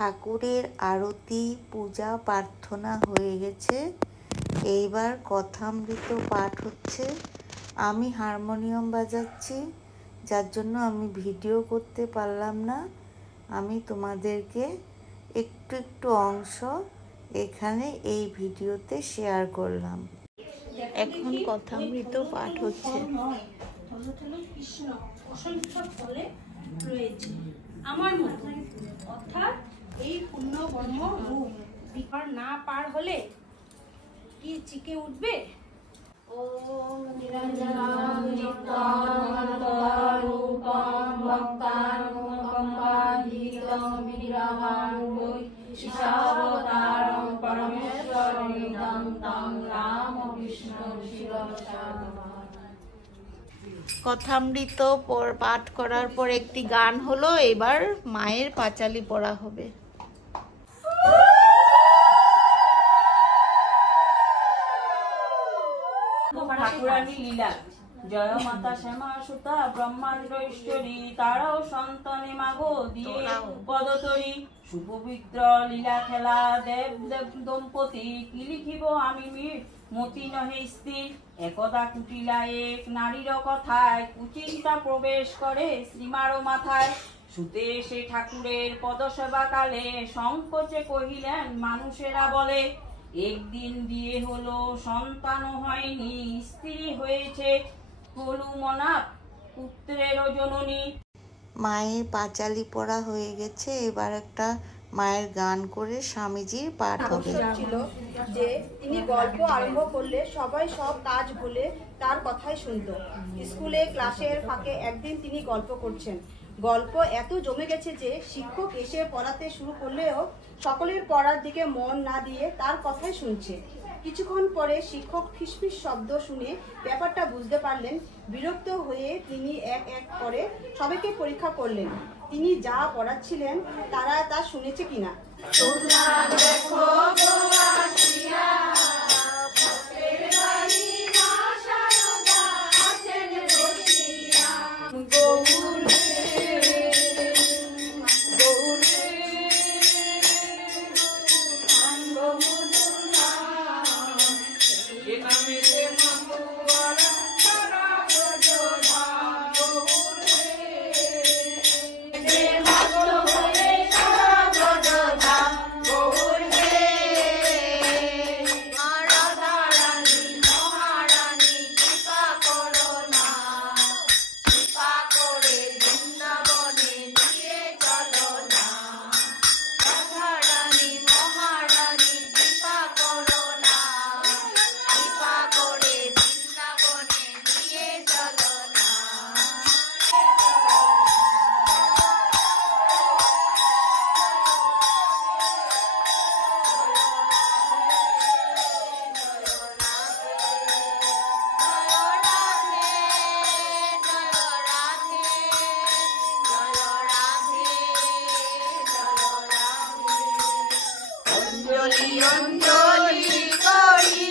ঠাকুরের আরতি পূজা প্রার্থনা হয়ে গেছে। এইবার কথামৃত পাঠ হচ্ছে। আমি হারমোনিয়াম বাজাচ্ছি, যার জন্য আমি ভিডিও করতে পারলাম না। আমি তোমাদেরকে একটু একটু অংশ এখানে এই ভিডিওতে শেয়ার করলাম। এখন কথামৃত পাঠ হচ্ছে। কৃষ্ণ অসংখ্য ফলে রয়েছে আমার মতো, অর্থাৎ এই পূর্ণ ব্রহ্ম রূপ বিকার না পার হলে কি চিকে উঠবে? ওম নিরঞ্জনাং নিত্যানন্দরূপং ভক্তানুকম্পাধীতং বিগ্রহং ঈশাবতারং পরমেশ্বরমিদং তং রামকৃষ্ণ শিরসানমামি। কথামৃত পাঠ করার পর একটি গান হলো। এবার মায়ের পাঁচালি পড়া হবে। ঠাকুরানী লীলা। জয় মাতা শ্যামা সুতা ব্রহ্মাণ্ড ঈশ্বরী, তারাও সন্তানে মাগো দিয়ে পদতরী। সুপবিত্র লীলা খেলা দেব দেব দম্পতি, কি লিখিব আমি মতি নহে স্থির। একদা কুটিলা এক নারীর কথায়, কুচিন্তা প্রবেশ করে শ্রীমারও মাথায়। সুতে সে ঠাকুরের পদসেবা কালে, সংকোচে কহিলেন মানুষেরা বলে। একদিন বিয়ে হলো, সন্তানও হয়নি, স্ত্রী হয়েছে কলুমনা পুত্রেরও জননী। মায়ের পাঁচালি পড়া হয়ে গেছে। এবার একটা মায়ের গান করে স্বামীজির পাঠ হবে। ছিল যে তিনি গল্প আরম্ভ করলে সবাই সব কাজ ভুলে তার কথাই শুনতো। স্কুলে ক্লাসের ফাঁকে একদিন তিনি গল্প করছেন। গল্প এত জমে গেছে যে শিক্ষক এসে পড়াতে শুরু করলেও সকলের পড়ার দিকে মন না দিয়ে তার কথাই শুনছে। কিছুক্ষণ পরে শিক্ষক ফিসফিস শব্দ শুনে ব্যাপারটা বুঝতে পারলেন। বিরক্ত হয়ে তিনি এক এক করে সবাইকে পরীক্ষা করলেন তিনি যা পড়াচ্ছিলেন তারা তা শুনেছে কিনা। অঞ্জলি করি